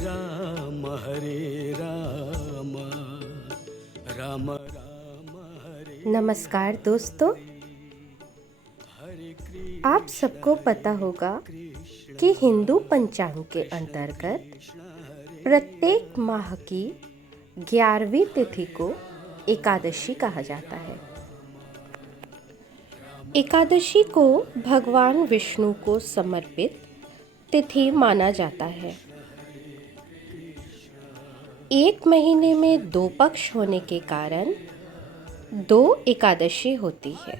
हरे राम राम राम हरे नमस्कार दोस्तों, आप सबको पता होगा कि हिंदू पंचांग के अंतर्गत प्रत्येक माह की 11वीं तिथि को एकादशी कहा जाता है। एकादशी को भगवान विष्णु को समर्पित तिथि माना जाता है। एक महीने में 2 पक्ष होने के कारण 2 एकादशी होती है।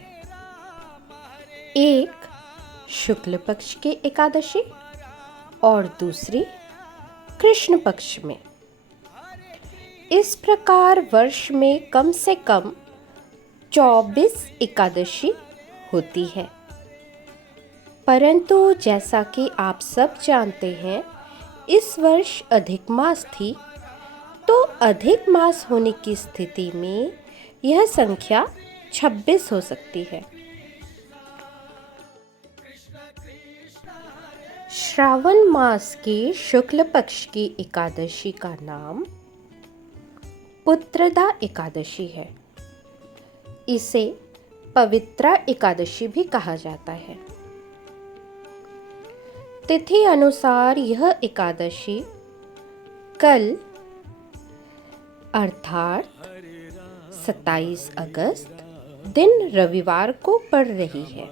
एक शुक्ल पक्ष की एकादशी और दूसरी कृष्ण पक्ष में। इस प्रकार वर्ष में कम से कम 24 एकादशी होती है। परंतु जैसा कि आप सब जानते हैं, इस वर्ष अधिक मास थी, तो अधिक मास होने की स्थिति में यह संख्या 26 हो सकती है। श्रावण मास की शुक्ल पक्ष की एकादशी का नाम पुत्रदा एकादशी है। इसे पवित्रा एकादशी भी कहा जाता है। तिथि अनुसार यह एकादशी कल अर्थात 27 अगस्त दिन रविवार को पड़ रही है।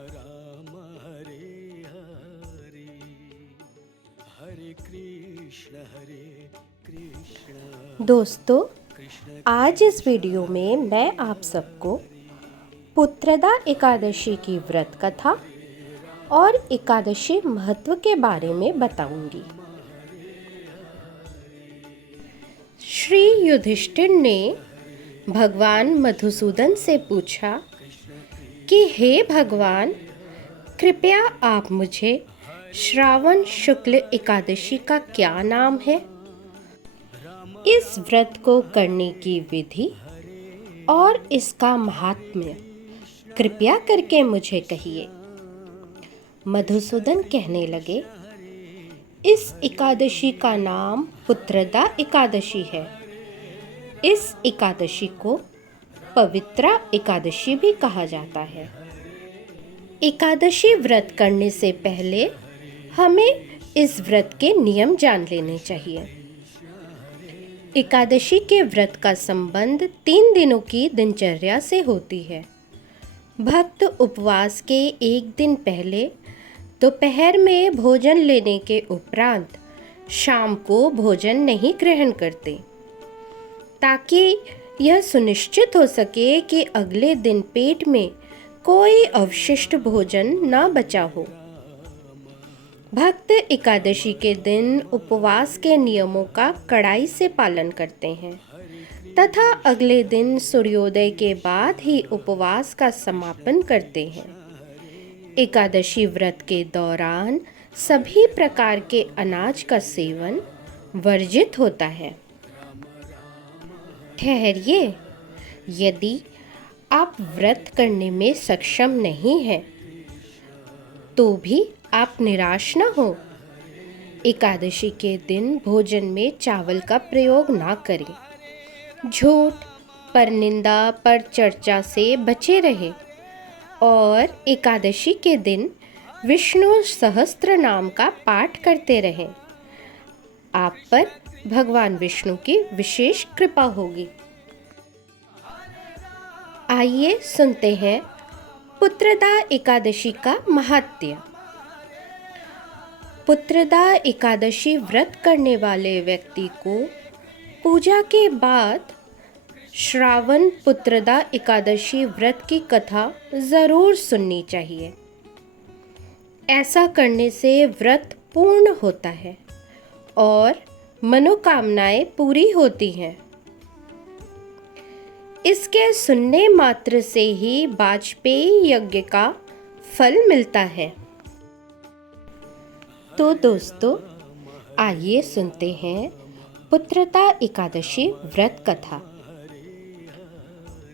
दोस्तों, आज इस वीडियो में मैं आप सबको पुत्रदा एकादशी की व्रत कथा और एकादशी महत्व के बारे में बताऊंगी। श्री युधिष्ठिर ने भगवान मधुसूदन से पूछा कि हे भगवान, कृपया आप मुझे श्रावण शुक्ल एकादशी का क्या नाम है, इस व्रत को करने की विधि और इसका महात्म्य कृपया करके मुझे कहिए। मधुसूदन कहने लगे, इस एकादशी का नाम पुत्रदा एकादशी है। इस एकादशी को पवित्रा एकादशी भी कहा जाता है। एकादशी व्रत करने से पहले हमें इस व्रत के नियम जान लेने चाहिए। एकादशी के व्रत का संबंध 3 दिनों की दिनचर्या से होती है। भक्त उपवास के एक दिन पहले दोपहर में भोजन लेने के उपरांत शाम को भोजन नहीं ग्रहण करते, ताकि यह सुनिश्चित हो सके कि अगले दिन पेट में कोई अवशिष्ट भोजन न बचा हो। भक्त एकादशी के दिन उपवास के नियमों का कड़ाई से पालन करते हैं तथा अगले दिन सूर्योदय के बाद ही उपवास का समापन करते हैं। एकादशी व्रत के दौरान सभी प्रकार के अनाज का सेवन वर्जित होता है। ठहरिए, यदि आप व्रत करने में सक्षम नहीं हैं, तो भी आप निराश न हो। एकादशी के दिन भोजन में चावल का प्रयोग ना करें। झूठ, परनिंदा, पर चर्चा से बचे रहे और एकादशी के दिन विष्णु सहस्त्र नाम का पाठ करते रहें। आप पर भगवान विष्णु की विशेष कृपा होगी। आइए सुनते हैं पुत्रदा एकादशी का महात्म्य। पुत्रदा एकादशी व्रत करने वाले व्यक्ति को पूजा के बाद श्रावण पुत्रदा एकादशी व्रत की कथा जरूर सुननी चाहिए। ऐसा करने से व्रत पूर्ण होता है और मनोकामनाएं पूरी होती हैं। इसके सुनने मात्र से ही वाजपेयी यज्ञ का फल मिलता है। तो दोस्तों, आइए सुनते हैं पुत्रदा एकादशी व्रत कथा।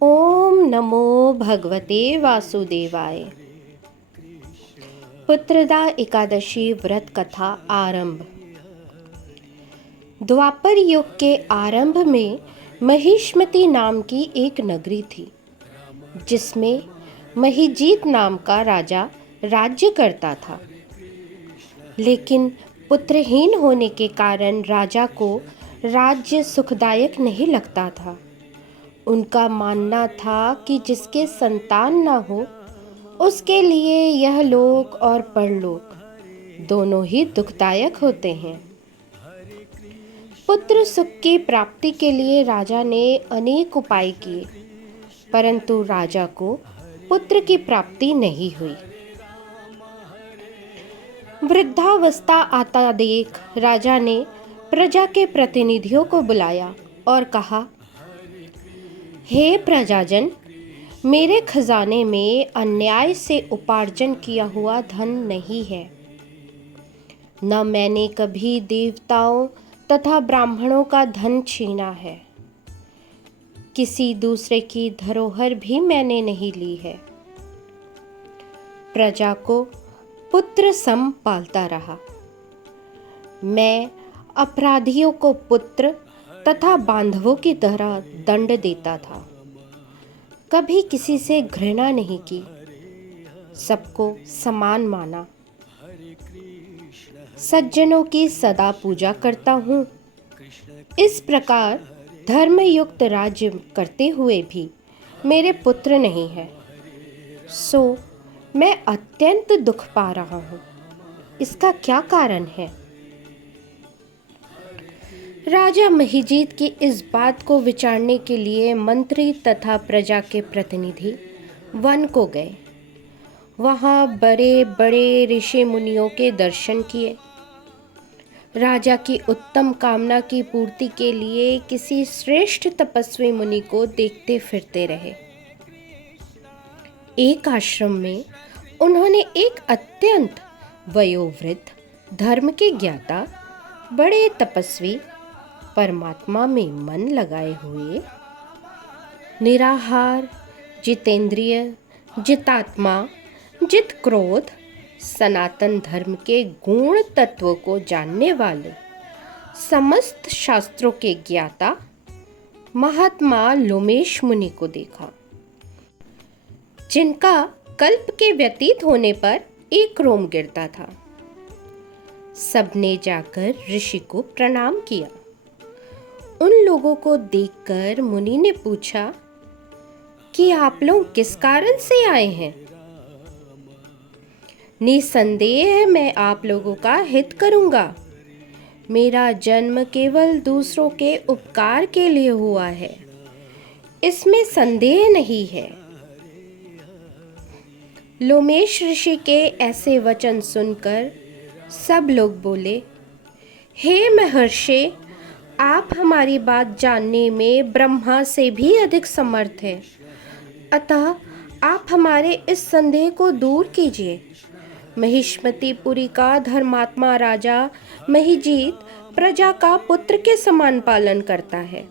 ओम नमो भगवते वासुदेवाय। पुत्रदा एकादशी व्रत कथा आरंभ। द्वापर युग के आरंभ में महिष्मति नाम की एक नगरी थी, जिसमें महिजीत नाम का राजा राज्य करता था। लेकिन पुत्रहीन होने के कारण राजा को राज्य सुखदायक नहीं लगता था। उनका मानना था कि जिसके संतान न हो, उसके लिए यह लोक और परलोक दोनों ही दुखदायक होते हैं। पुत्र सुख की प्राप्ति के लिए राजा ने अनेक उपाय किए, परंतु राजा को पुत्र की प्राप्ति नहीं हुई। वृद्धावस्था आता देख राजा ने प्रजा के प्रतिनिधियों को बुलाया और कहा, हे प्रजाजन, मेरे खजाने में अन्याय से उपार्जन किया हुआ धन नहीं है। न मैंने कभी देवताओं तथा ब्राह्मणों का धन छीना है। किसी दूसरे की धरोहर भी मैंने नहीं ली है। प्रजा को पुत्र सम पालता रहा। मैं अपराधियों को पुत्र तथा बांधवों की तरह दंड देता था। कभी किसी से घृणा नहीं की, सबको समान माना। सज्जनों की सदा पूजा करता हूँ। इस प्रकार धर्मयुक्त राज्य करते हुए भी मेरे पुत्र नहीं है, सो मैं अत्यंत दुख पा रहा हूँ। इसका क्या कारण है? राजा महिजीत की इस बात को विचारने के लिए मंत्री तथा प्रजा के प्रतिनिधि वन को गए। वहाँ बड़े बड़े ऋषि मुनियों के दर्शन किए। राजा की उत्तम कामना की पूर्ति के लिए किसी श्रेष्ठ तपस्वी मुनि को देखते फिरते रहे। एक आश्रम में उन्होंने एक अत्यंत वयोवृद्ध, धर्म के ज्ञाता, बड़े तपस्वी, परमात्मा में मन लगाए हुए, निराहार, जितेंद्रिय, जितात्मा, जित क्रोध, सनातन धर्म के गुण तत्व को जानने वाले, समस्त शास्त्रों के ज्ञाता महात्मा लोमेश मुनि को देखा, जिनका कल्प के व्यतीत होने पर एक रोम गिरता था। सबने जाकर ऋषि को प्रणाम किया। उन लोगों को देखकर मुनि ने पूछा कि आप लोग किस कारण से आए हैं? निसंदेह मैं आप लोगों का हित करूंगा। मेरा जन्म केवल दूसरों के उपकार के लिए हुआ है, इसमें संदेह नहीं है। लोमेश ऋषि के ऐसे वचन सुनकर सब लोग बोले, हे महर्षि, आप हमारी बात जानने में ब्रह्मा से भी अधिक समर्थ हैं। अतः आप हमारे इस संदेह को दूर कीजिए। महिष्मतिपुरी का धर्मात्मा राजा महिजीत प्रजा का पुत्र के समान पालन करता है,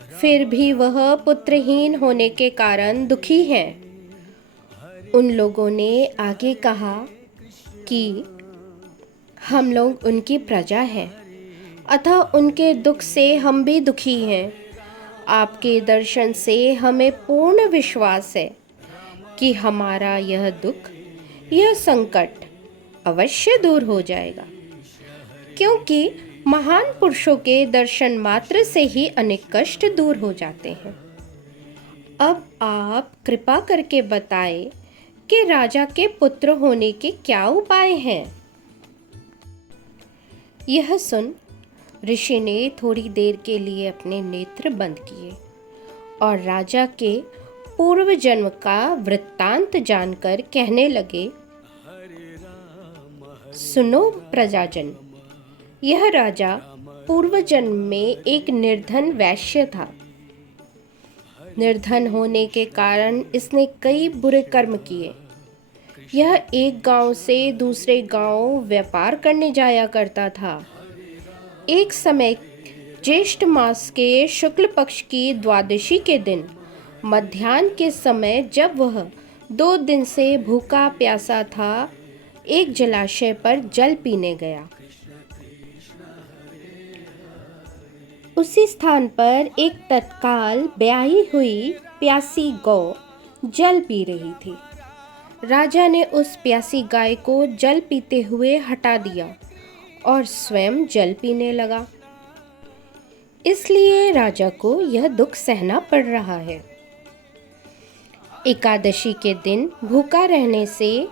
फिर भी वह पुत्रहीन होने के कारण दुखी है। उन लोगों ने आगे कहा कि हम लोग उनकी प्रजा हैं, अतः उनके दुख से हम भी दुखी हैं। आपके दर्शन से हमें पूर्ण विश्वास है कि हमारा यह दुख, यह संकट अवश्य दूर हो जाएगा, क्योंकि महान पुरुषों के दर्शन मात्र से ही अनेक कष्ट दूर हो जाते हैं। अब आप कृपा करके बताएं कि राजा के पुत्र होने के क्या उपाय हैं? यह सुन ऋषि ने थोड़ी देर के लिए अपने नेत्र बंद किए और राजा के पूर्व जन्म का वृत्तांत जानकर कहने लगे, सुनो प्रजाजन, यह राजा पूर्व जन्म में एक निर्धन वैश्य था। निर्धन होने के कारण इसने कई बुरे कर्म किए। यह एक गांव से दूसरे गांव व्यापार करने जाया करता था। एक समय ज्येष्ठ मास के शुक्ल पक्ष की द्वादशी के दिन मध्याह्न के समय, जब वह 2 दिन से भूखा प्यासा था, एक जलाशय पर जल पीने गया। उसी स्थान पर एक तत्काल ब्याही हुई प्यासी गौ जल पी रही थी। राजा ने उस प्यासी गाय को जल पीते हुए हटा दिया और स्वयं जल पीने लगा। इसलिए राजा को यह दुख सहना पड़ रहा है। एकादशी के दिन भूखा रहने से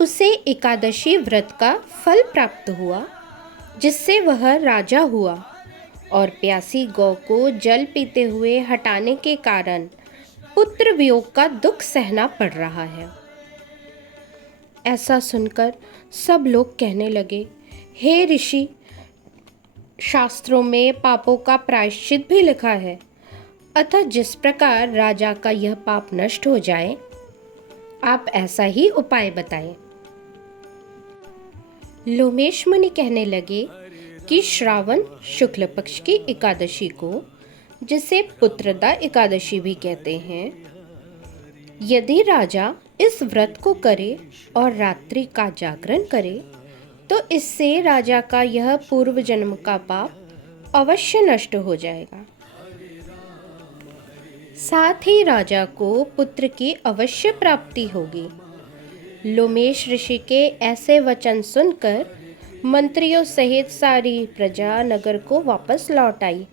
उसे एकादशी व्रत का फल प्राप्त हुआ, जिससे वह राजा हुआ, और प्यासी गौ को जल पीते हुए हटाने के कारण पुत्र वियोग का दुख सहना पड़ रहा है। ऐसा सुनकर सब लोग कहने लगे, हे ऋषि, शास्त्रों में पापों का प्रायश्चित भी लिखा है, अतः जिस प्रकार राजा का यह पाप नष्ट हो जाए, आप ऐसा ही उपाय बताएं। लोमेश मुनि कहने लगे कि श्रावण शुक्ल पक्ष की एकादशी को, जिसे पुत्रदा एकादशी भी कहते हैं, यदि राजा इस व्रत को करे और रात्रि का जागरण करे तो इससे राजा का यह पूर्व जन्म का पाप अवश्य नष्ट हो जाएगा। साथ ही राजा को पुत्र की अवश्य प्राप्ति होगी। लोमेश ऋषि के ऐसे वचन सुनकर मंत्रियों सहित सारी प्रजा नगर को वापस लौट आई,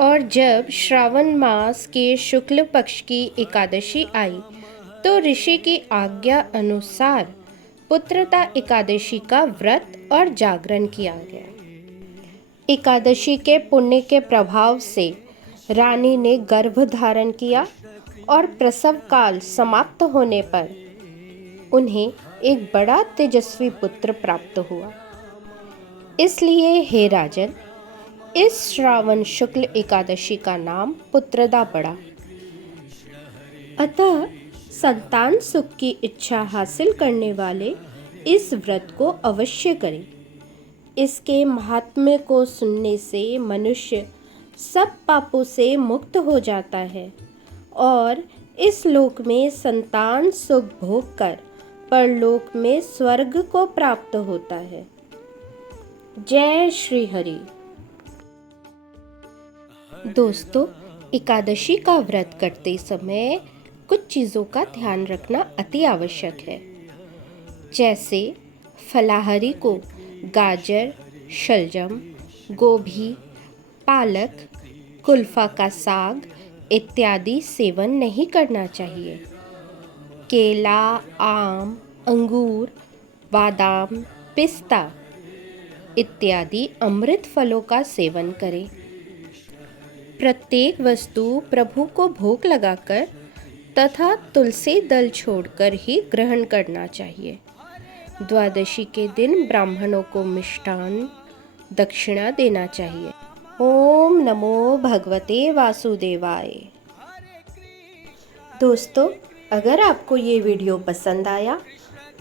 और जब श्रावण मास के शुक्ल पक्ष की एकादशी आई तो ऋषि की आज्ञा अनुसार पुत्रदा एकादशी का व्रत और जागरण किया गया। एकादशी के पुण्य के प्रभाव से रानी ने गर्भ धारण किया और प्रसव काल समाप्त होने पर उन्हें एक बड़ा तेजस्वी पुत्र प्राप्त हुआ। इसलिए हे राजन, इस श्रावण शुक्ल एकादशी का नाम पुत्रदा पड़ा। अतः संतान सुख की इच्छा हासिल करने वाले इस व्रत को अवश्य करें। इसके महात्म्य को सुनने से मनुष्य सब पापों से मुक्त हो जाता है और इस लोक में संतान सुख भोग कर परलोक में स्वर्ग को प्राप्त होता है। जय श्री हरि। दोस्तों, एकादशी का व्रत करते समय कुछ चीज़ों का ध्यान रखना अति आवश्यक है। जैसे फलाहारी को गाजर, शलजम, गोभी, पालक, कुल्फा का साग इत्यादि सेवन नहीं करना चाहिए। केला, आम, अंगूर, बादाम, पिस्ता इत्यादि अमृत फलों का सेवन करें। प्रत्येक वस्तु प्रभु को भोग लगाकर तथा तुलसी दल छोड़कर ही ग्रहण करना चाहिए। द्वादशी के दिन ब्राह्मणों को मिष्टान दक्षिणा देना चाहिए। ओम नमो भगवते वासुदेवाय। दोस्तों, अगर आपको ये वीडियो पसंद आया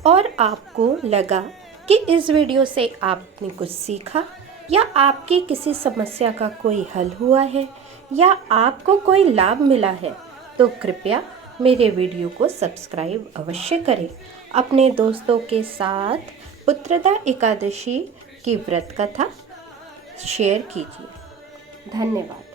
और आपको लगा कि इस वीडियो से आपने कुछ सीखा या आपकी किसी समस्या का कोई हल हुआ है या आपको कोई लाभ मिला है, तो कृपया मेरे वीडियो को सब्सक्राइब अवश्य करें। अपने दोस्तों के साथ पुत्रदा एकादशी की व्रत कथा शेयर कीजिए। धन्यवाद।